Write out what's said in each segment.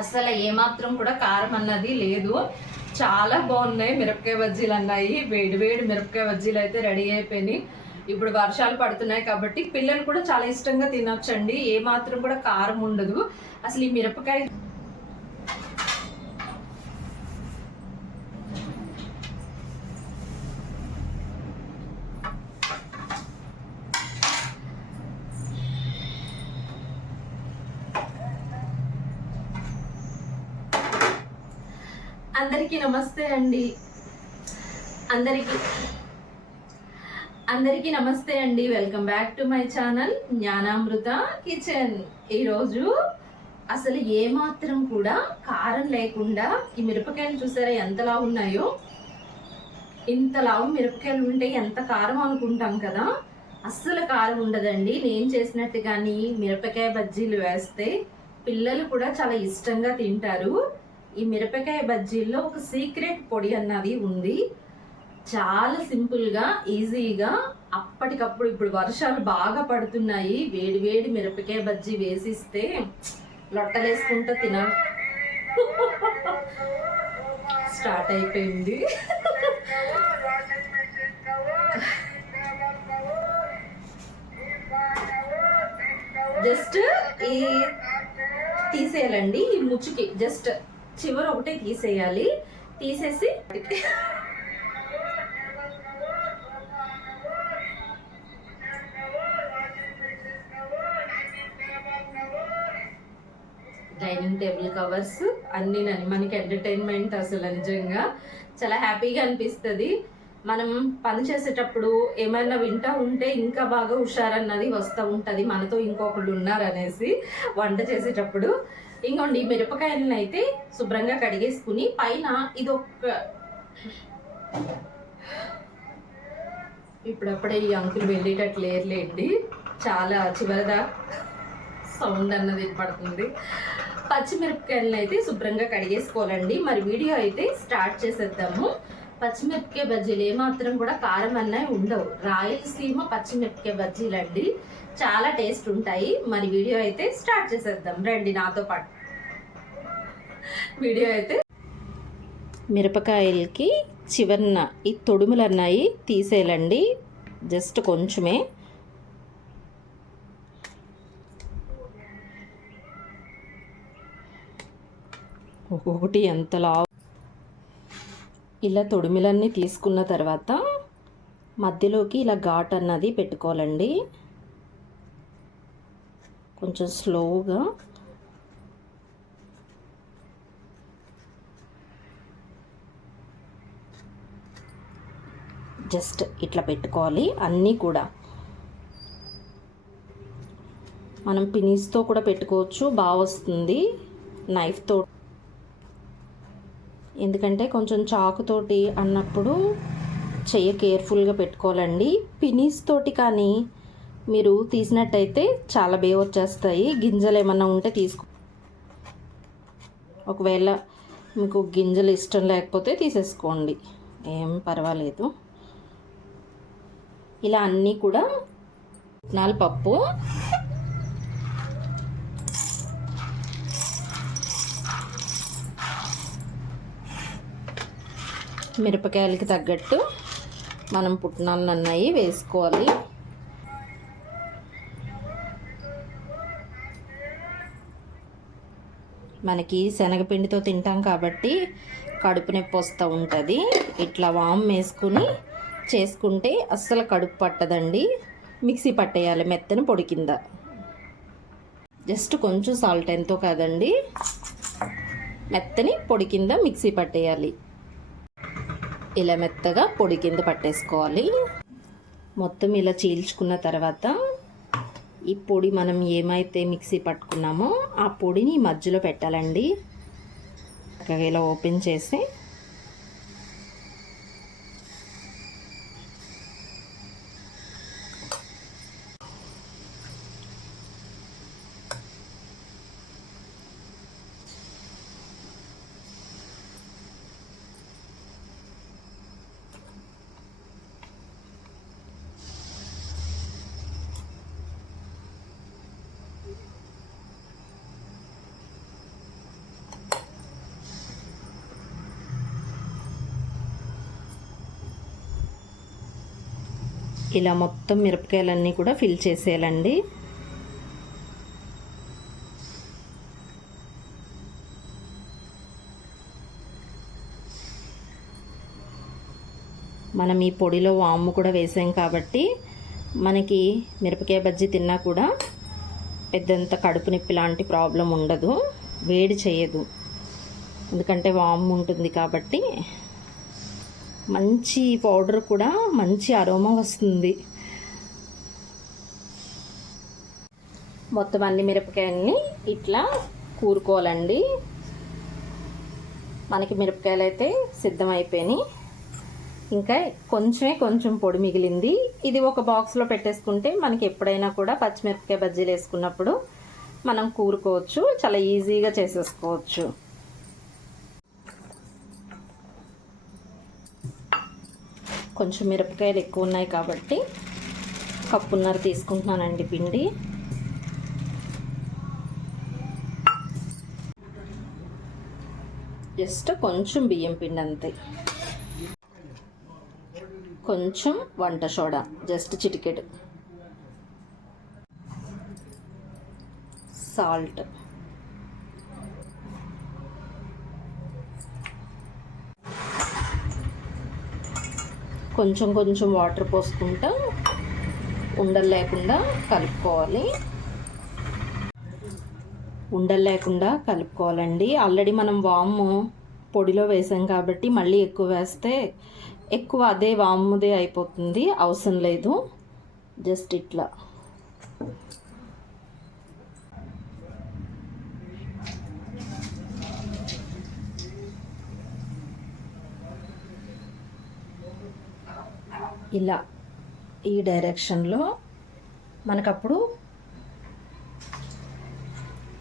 అసలు ఏమాత్రం కూడా కారం అన్నది లేదు. చాలా బాగున్నాయి మిరపకాయ బజ్జీలు అన్నాయి. వేడి వేడి మిరపకాయ బజ్జీలు అయితే రెడీ అయిపోయినాయి. ఇప్పుడు వర్షాలు పడుతున్నాయి కాబట్టి పిల్లలు కూడా చాలా ఇష్టంగా తినొచ్చండి. ఏ మాత్రం కూడా కారం ఉండదు. అసలు ఈ మిరపకాయ అందరికీ నమస్తే అండి. అందరికీ అందరికీ నమస్తే అండి. Welcome back to my channel Gnanamrutha kitchen ఈరోజు అసలు ఏమాత్రం కూడా కారం లేకుండా ఈ మిరపకాయలు చూసారా ఎంతలా ఉన్నాయో? ఇంత లావు మిరపకాయలు ఉంటే ఎంత కారం అనుకుంటాం కదా? అస్సలు కారం ఉండదండి. నేను చేసినట్టు కానీ మిరపకాయ బజ్జీలు వేస్తే పిల్లలు కూడా చాలా ఇష్టంగా తింటారు. ఈ మిరపకాయ బజ్జీల్లో ఒక సీక్రెట్ పొడి అన్నది ఉంది. చాలా సింపుల్గా ఈజీగా అప్పటికప్పుడు ఇప్పుడు వర్షాలు బాగా పడుతున్నాయి. వేడి వేడి మిరపకాయ బజ్జీ వేసిస్తే లొట్టలేసుకుంటూ తిన. స్టార్ట్ అయిపోయింది. జస్ట్ ఈ తీసేయాలండి ఈ ముచ్చుకి. జస్ట్ చివర ఒకటే తీసేయాలి. తీసేసి డైనింగ్ టేబుల్ కవర్స్ అన్నీ నన్ను మనకి ఎంటర్టైన్మెంట్ అసలు నిజంగా చాలా హ్యాపీగా అనిపిస్తుంది. మనం పని చేసేటప్పుడు ఏమైనా వింటా ఉంటే ఇంకా బాగా హుషారన్నది వస్తూ ఉంటుంది. మనతో ఇంకొకళ్ళు ఉన్నారనేసి వంట చేసేటప్పుడు. ఇంకోండి మిరపకాయలను అయితే శుభ్రంగా కడిగేసుకుని పైన ఇది ఒక ఇప్పుడప్పుడే ఈ అంకులు వెళ్ళేటట్లు లేర్లేండి చాలా చివరిదా సౌండ్ అన్నది పడుతుంది పచ్చిమిరపకాయలను అయితే శుభ్రంగా కడిగేసుకోవాలండి. మరి వీడియో అయితే స్టార్ట్ చేసేద్దాము. పచ్చిమిరపకాయ బజ్జీలు ఏమాత్రం కూడా కారం అన్నవి ఉండవు. రాయలసీమ పచ్చిమిరపకాయ బజ్జీలు అండి చాలా టేస్ట్ ఉంటాయి. మరి వీడియో అయితే స్టార్ట్ చేసేద్దాం. రండి నాతో పాటు. వీడియో అయితే మిరపకాయలకి చివరన ఈ తొడుములు అన్నాయి తీసేయాలండి. జస్ట్ కొంచెమే. ఒక్కొక్కటి ఎంతలా ఇలా తొడిమిలన్నీ తీసుకున్న తర్వాత మధ్యలోకి ఇలా ఘాట్ అన్నది పెట్టుకోవాలండి. కొంచెం స్లోగా. జస్ట్ ఇట్లా పెట్టుకోవాలి అన్నీ కూడా. మనం పినీస్తో కూడా పెట్టుకోవచ్చు బాగా వస్తుంది. నైఫ్తో ఎందుకంటే కొంచెం చాకుతోటి అన్నప్పుడు చెయ్య కేర్ఫుల్గా పెట్టుకోవాలండి. పినీస్ తోటి కానీ మీరు తీసినట్టయితే చాలా బే వచ్చేస్తాయి. గింజలు ఏమన్నా ఉంటే తీసుకో. ఒకవేళ మీకు గింజలు ఇష్టం లేకపోతే తీసేసుకోండి. ఏం పర్వాలేదు. ఇలా అన్నీ కూడా నాలుగు పప్పు మిరపకాయలకి తగ్గట్టు మనం పుట్నాలు అన్నాయి వేసుకోవాలి. మనకి శనగపిండితో తింటాం కాబట్టి కడుపు నొప్పి వస్తూ ఉంటుంది. ఇట్లా వామ్ వేసుకుని చేసుకుంటే అస్సలు కడుపు పట్టదండి. మిక్సీ పట్టేయాలి మెత్తని పొడి కింద. జస్ట్ కొంచెం సాల్ట్ ఎంతో కాదండి. మెత్తని పొడి కింద మిక్సీ పట్టేయాలి. ఇలా మెత్తగా పొడి కింద పట్టేసుకోవాలి. మొత్తం ఇలా చీల్చుకున్న తర్వాత ఈ పొడి మనం ఏమైతే మిక్సీ పట్టుకున్నామో ఆ పొడిని మధ్యలో పెట్టాలండి. చక్కగా ఇలా ఓపెన్ చేసి ఇలా మొత్తం మిరపకాయలన్నీ కూడా ఫిల్ చేసేయాలండి. మనం ఈ పొడిలో వాము కూడా వేసాం కాబట్టి మనకి మిరపకాయ బజ్జీ తిన్నా కూడా పెద్దంత కడుపు నొప్పి లాంటి ప్రాబ్లం ఉండదు వేడి చేయదు. ఎందుకంటే వాము ఉంటుంది కాబట్టి మంచి పౌడర్ కూడా మంచి అరోమా వస్తుంది. మొత్తం అన్ని మిరపకాయల్ని ఇట్లా కూరుకోవాలండి. మనకి మిరపకాయలు అయితే సిద్ధమైపోయినాయి. ఇంకా కొంచెమే కొంచెం పొడి మిగిలింది. ఇది ఒక బాక్స్లో పెట్టేసుకుంటే మనకి ఎప్పుడైనా కూడా పచ్చిమిరపకాయ బజ్జీలు వేసుకున్నప్పుడు మనం కూరుకోవచ్చు. చాలా ఈజీగా చేసేసుకోవచ్చు. కొంచెం మిరపకాయలు ఎక్కువ ఉన్నాయి కాబట్టి కప్పున్నర తీసుకుంటున్నానండి పిండి. జస్ట్ కొంచెం బియ్యం పిండి అంతే. కొంచెం వంట సోడా జస్ట్ చిటికెడు. సాల్ట్. కొంచెం కొంచెం వాటర్ పోసుకుంటా ఉండలు లేకుండా కలుపుకోవాలి. ఉండలు లేకుండా కలుపుకోవాలండి. ఆల్రెడీ మనం వాము పొడిలో వేసాం కాబట్టి మళ్ళీ ఎక్కువ వేస్తే ఎక్కువ అదే వాముదే అయిపోతుంది. అవసరం లేదు. జస్ట్ ఇట్లా. ఇలా ఈ డైరెక్షన్లో మనకప్పుడు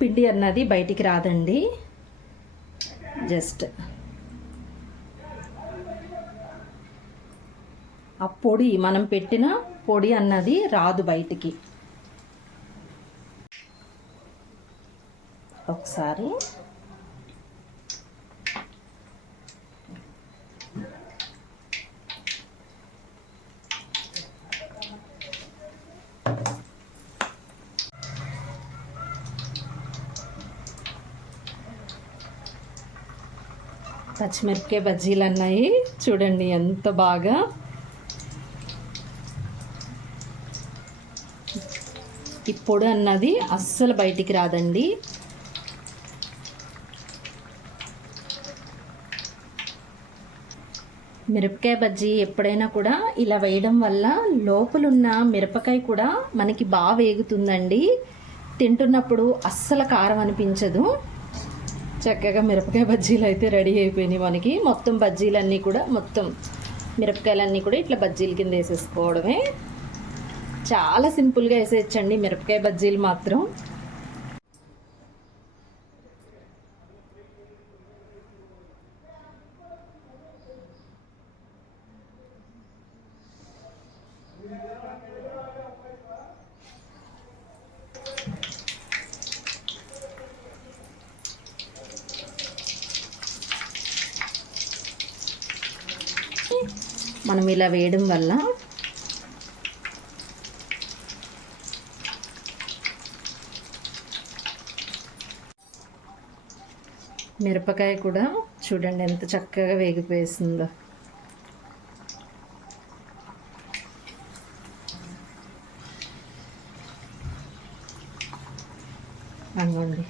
పిండి అన్నది బయటికి రాదండి. జస్ట్ ఆ పొడి మనం పెట్టిన పొడి అన్నది రాదు బయటికి. ఒకసారి పచ్చిమిరపకాయ బజ్జీలు అన్నాయి. చూడండి ఎంత బాగా. ఈ పొడి అన్నది అస్సలు బయటికి రాదండి. మిరపకాయ బజ్జీ ఎప్పుడైనా కూడా ఇలా వేయడం వల్ల లోపలున్న మిరపకాయ కూడా మనకి బాగా వేగుతుందండి. తింటున్నప్పుడు అస్సలు కారం అనిపించదు. చక్కగా మిరపకాయ బజ్జీలు అయితే రెడీ అయిపోయినాయి మనకి. మొత్తం బజ్జీలన్నీ కూడా మొత్తం మిరపకాయలన్నీ కూడా ఇట్లా బజ్జీల కింద వేసేసుకోవడమే. చాలా సింపుల్గా వేసేయచ్చండి మిరపకాయ బజ్జీలు మాత్రం. మనం ఇలా వేయడం వల్ల మిరపకాయ కూడా చూడండి ఎంత చక్కగా వేగిపోయేసిందో. అనుకోండి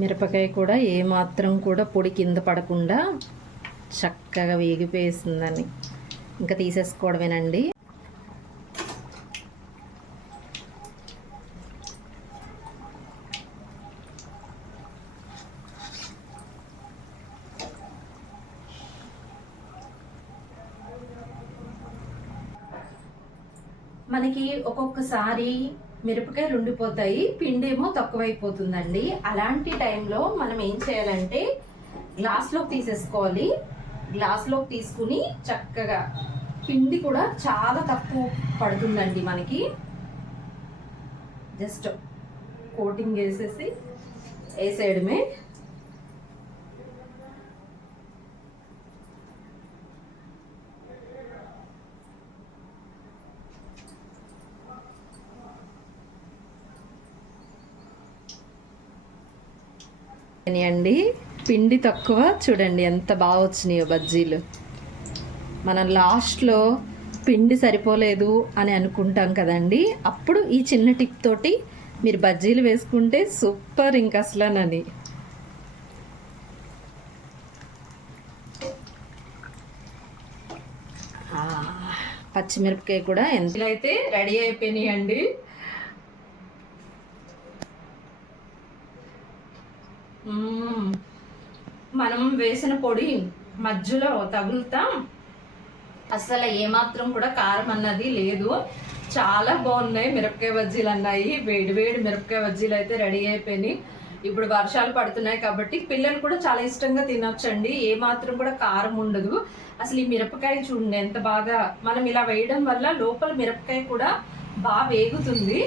మిరపకాయ కూడా ఏమాత్రం కూడా పొడి కింద పడకుండా చక్కగా వేగిపోయేసిందని. ఇంకా తీసేసుకోవడమేనండి. మనకి ఒక్కొక్కసారి మిరపకాయలు ఉండిపోతాయి పిండి ఏమో తక్కువైపోతుందండి. అలాంటి టైంలో మనం ఏం చేయాలంటే గ్లాస్లోకి తీసేసుకోవాలి. గ్లాస్లోకి తీసుకుని చక్కగా పిండి కూడా చాలా తక్కువ పడుతుందండి మనకి. జస్ట్ కోటింగ్ వేసేసి వేసేయడమే అండి. పిండి తక్కువ. చూడండి ఎంత బాగా వచ్చినాయో బజ్జీలు. మనం లాస్ట్లో పిండి సరిపోలేదు అని అనుకుంటాం కదండి. అప్పుడు ఈ చిన్న టిప్ తోటి మీరు బజ్జీలు వేసుకుంటే సూపర్ ఇంక అసలనని. పచ్చిమిరపకాయ కూడా ఎంత అయితే రెడీ అయిపోయినాయండి. అండి మనం వేసిన పొడి మధ్యలో తగులుతాం. అసలు ఏమాత్రం కూడా కారం అన్నది లేదు. చాలా బాగున్నాయి మిరపకాయ బజ్జీలు అన్నాయి. వేడి వేడి మిరపకాయ బజ్జీలు అయితే రెడీ అయిపోయినాయి. ఇప్పుడు వర్షాలు పడుతున్నాయి కాబట్టి పిల్లలు కూడా చాలా ఇష్టంగా తినొచ్చండి. ఏ మాత్రం కూడా కారం ఉండదు. అసలు ఈ మిరపకాయ చూడండి ఎంత బాగా మనం ఇలా వేయడం వల్ల లోపల మిరపకాయ కూడా బాగా వేగుతుంది.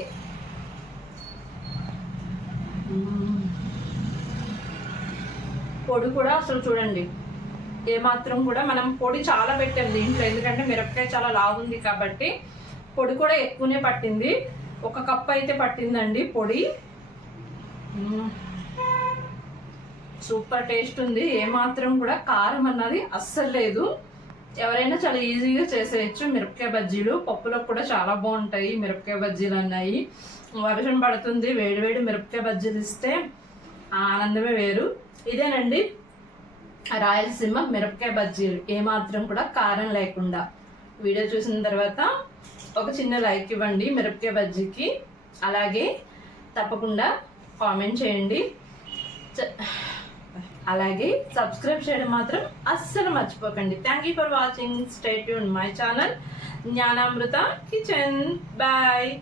పొడి కూడా అసలు చూడండి. ఏమాత్రం కూడా మనం పొడి చాలా పెట్టాం దీంట్లో ఎందుకంటే మిరపకాయ చాలా లావుంది కాబట్టి పొడి కూడా ఎక్కువనే పట్టింది. ఒక కప్ అయితే పట్టిందండి పొడి. సూపర్ టేస్ట్ ఉంది. ఏమాత్రం కూడా కారం అన్నది అస్సలు లేదు. ఎవరైనా చాలా ఈజీగా చేసేయచ్చు. మిరపకాయ బజ్జీలు పప్పులో కూడా చాలా బాగుంటాయి మిరపకాయ బజ్జీలు అన్నాయి వర్షం పడుతుంది వేడి వేడి మిరపకాయ బజ్జీలు ఇస్తే ఆనందమే వేరు. ఇదేనండి. రాయలసీమ మిరపకాయ బజ్జీలు. ఏమాత్రం కూడా కారం లేకుండా. వీడియో చూసిన తర్వాత ఒక చిన్న లైక్ ఇవ్వండి మిరపకాయ బజ్జీకి. అలాగే తప్పకుండా కామెంట్ చేయండి. చ- అలాగే సబ్స్క్రైబ్ చేయడం మాత్రం అస్సలు మర్చిపోకండి. Thank you for watching. Stay Yoon my channel. Gnanamrutha kitchen. Bye.